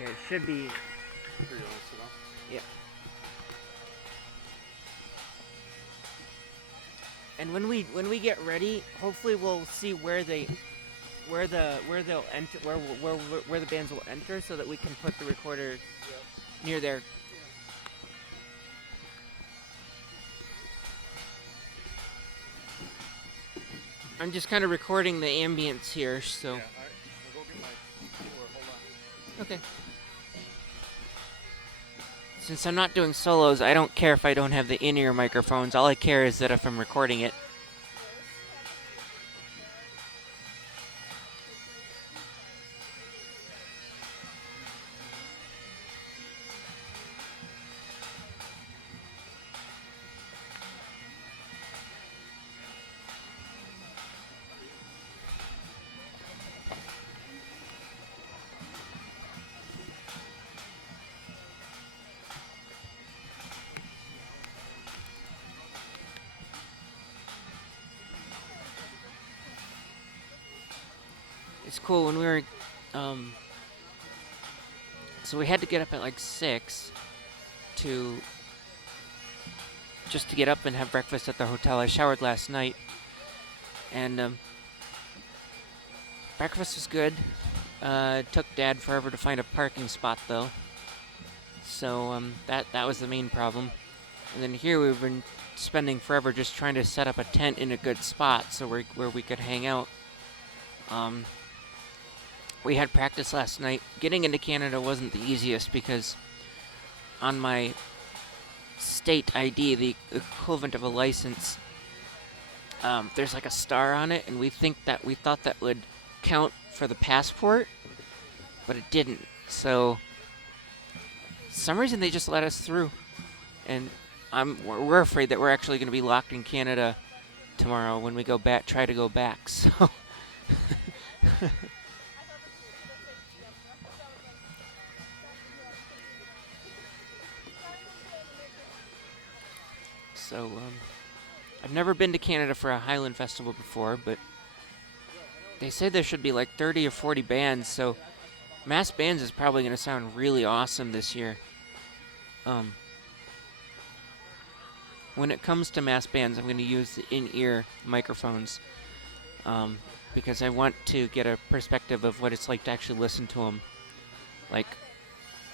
Okay, it should be. Yeah. And when we get ready, hopefully we'll see where they'll enter, where the bands will enter, so that we can put the recorder near there. I'm just kind of recording the ambience here, so. Yeah, I'll go get my keyboard. Hold on. Okay. Since I'm not doing solos, I don't care if I don't have the in-ear microphones. All I care is that if I'm recording it. It's cool when we were, so we had to get up at like 6 to just to get up and have breakfast at the hotel. I showered last night, and breakfast was good. It took Dad forever to find a parking spot though, so that was the main problem. And then here we've been spending forever just trying to set up a tent in a good spot so where we could hang out. We had practice last night. Getting into Canada wasn't the easiest because on my state ID, the equivalent of a license, there's like a star on it, and we thought that would count for the passport, but it didn't. So, for some reason they just let us through, and we're afraid that we're actually going to be locked in Canada tomorrow when we try to go back. So. So, I've never been to Canada for a Highland Festival before, but they say there should be like 30 or 40 bands, so mass bands is probably going to sound really awesome this year. When it comes to mass bands, I'm going to use the in-ear microphones because I want to get a perspective of what it's like to actually listen to them. Like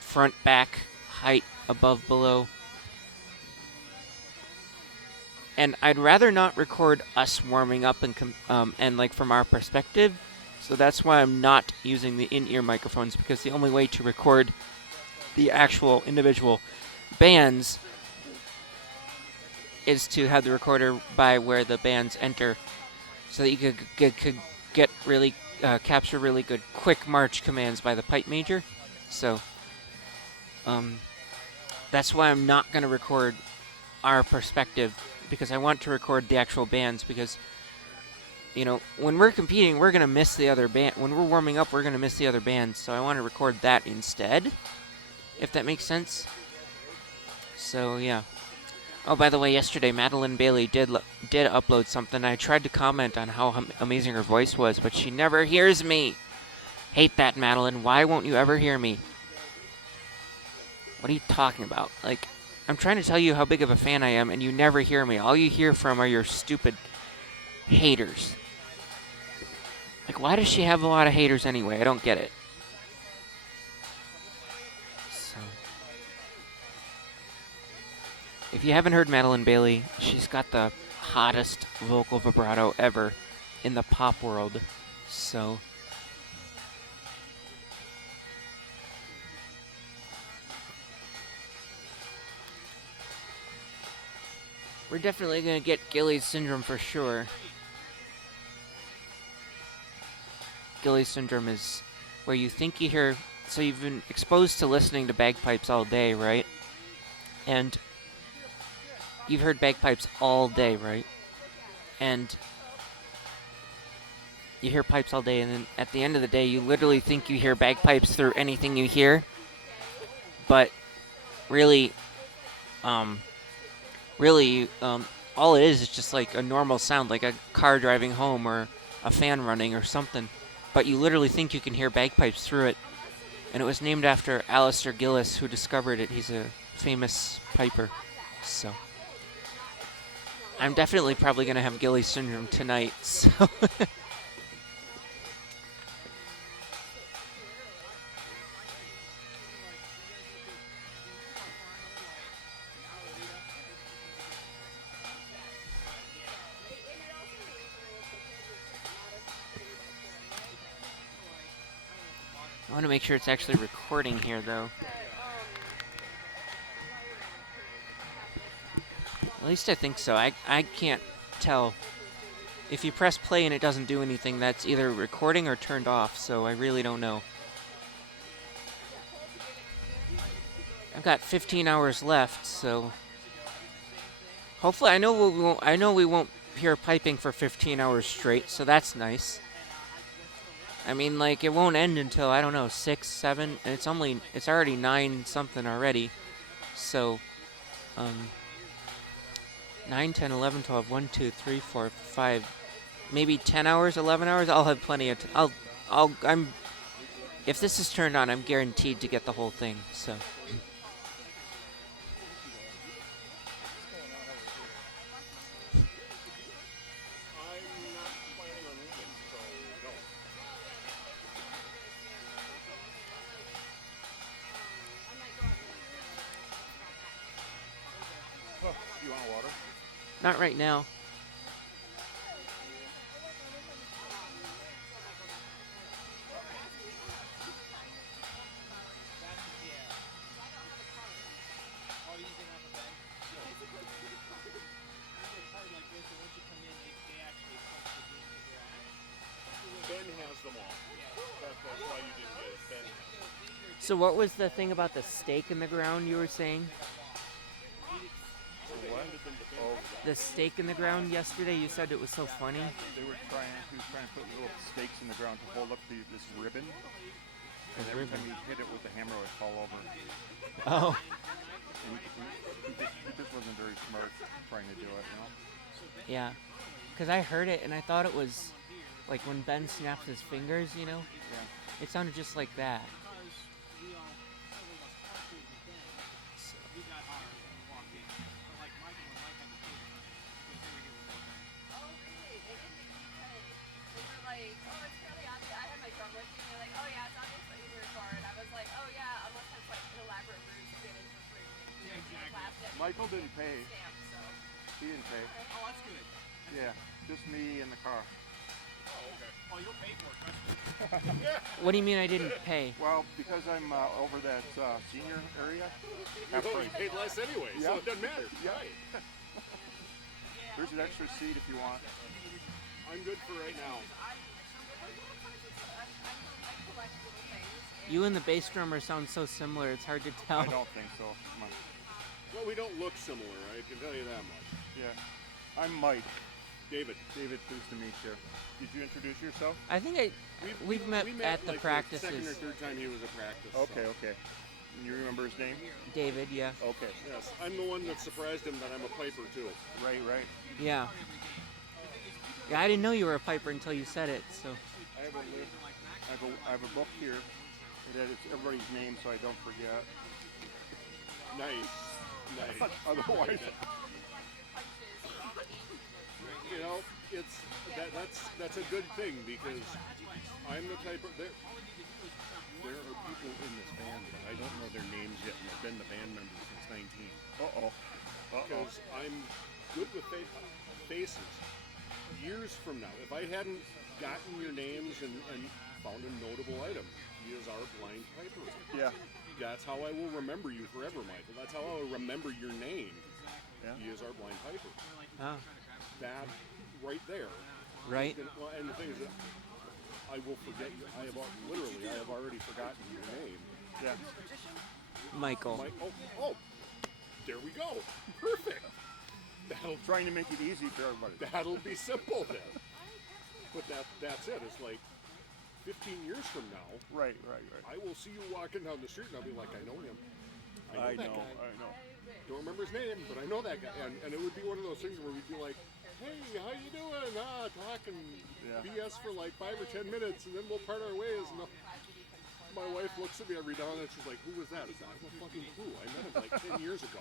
front, back, height, above, below. And I'd rather not record us warming up and like from our perspective, so that's why I'm not using the in-ear microphones, because the only way to record the actual individual bands is to have the recorder by where the bands enter, so that you could get really capture really good quick march commands by the pipe major. So that's why I'm not going to record our perspective, because I want to record the actual bands, because, you know, when we're competing, we're going to miss the other band. When we're warming up, we're going to miss the other bands, so I want to record that instead, if that makes sense. So, yeah. Oh, by the way, yesterday, Madeline Bailey did upload something. I tried to comment on how amazing her voice was, but she never hears me. Hate that, Madeline. Why won't you ever hear me? What are you talking about? Like, I'm trying to tell you how big of a fan I am, and you never hear me. All you hear from are your stupid haters. Like, why does she have a lot of haters anyway? I don't get it. So, if you haven't heard Madeline Bailey, she's got the hottest vocal vibrato ever in the pop world. So, we're definitely going to get Gillies syndrome for sure. Gillies syndrome is where you think you hear... So you've been exposed to listening to bagpipes all day, right? And you've heard bagpipes all day, right? And you hear pipes all day, and then at the end of the day, you literally think you hear bagpipes through anything you hear. But really... all it is just like a normal sound, like a car driving home or a fan running or something. But you literally think you can hear bagpipes through it. and it was named after Alistair Gillis, who discovered it. He's a famous piper. So I'm definitely probably going to have Gillies syndrome tonight. So I want to make sure it's actually recording here, though. At least I think so. I can't tell. If you press play and it doesn't do anything, that's either recording or turned off, so I really don't know. I've got 15 hours left, so hopefully I know we won't hear piping for 15 hours straight, so that's nice. I mean, like, it won't end until, I don't know, 6, 7, and it's already 9 something already. So 9, 10, 11, 12, 1, 2, 3, 4, 5, maybe 10 hours, 11 hours. I'll have plenty of if this is turned on, I'm guaranteed to get the whole thing, so. You want water? Not right now. Ben has them all. That's why you didn't get it. Ben has them. So what was the thing about the stake in the ground you were saying? What? Oh, The stake in the ground yesterday, you said it was so funny. he was trying to put little stakes in the ground to hold up this ribbon. And every time he hit it with the hammer, it would fall over. Oh. And he just wasn't very smart trying to do it, you know? Yeah. Because I heard it and I thought it was like when Ben snaps his fingers, you know? Yeah. It sounded just like that. Michael didn't pay. He didn't pay. Oh, that's good. Yeah, just me in the car. Oh, okay. Oh, you'll pay for it, What do you mean I didn't pay? Well, because I'm over that senior area. You only paid less anyway, so Yeah. it doesn't matter. Yeah. Right. There's an extra seat if you want. I'm good for right now. You and the bass drummer sound so similar, it's hard to tell. I don't think so. Come on. Well, we don't look similar, I can tell you that much. Yeah. I'm Mike. David. David, pleased to meet you. Did you introduce yourself? I think we've met at the like practices. The second or third time he was at practice. Okay, okay. And you remember his name? David, yeah. Okay. Yes, I'm the one that surprised him that I'm a piper too. Right, right. Yeah. Yeah, I didn't know you were a piper until you said it, so. I have a book here that it's everybody's name so I don't forget. Nice. Nice. Otherwise, You know, that's a good thing because I'm the type of there are people in this band that I don't know their names yet, and I've been the band member since 19. Because I'm good with faces. Years from now, if I hadn't gotten your names and found a notable item, he is our blind piper. yeah. That's how I will remember you forever, Michael. That's how I will remember your name. Yeah. He is our blind piper. Oh, That right there. right? Well, and the thing is that I will forget you. I have already forgotten your name. Yeah. Michael. Oh, there we go. Perfect. Trying to make it easy for everybody. That'll be simple then. But that's it. It's like 15 years from now. Right. I will see you walking down the street and I'll be like, I know him. I that know. guy. I know. Don't remember his name, but I know that guy. And it would be one of those things where we'd be like, hey, how you doing? Talk and Yeah. BS for like 5 or 10 minutes, and then we'll part our ways. And my wife looks at me every now and then. She's like, "Who was that?" I said, "I have no fucking clue. I met him like 10 years ago."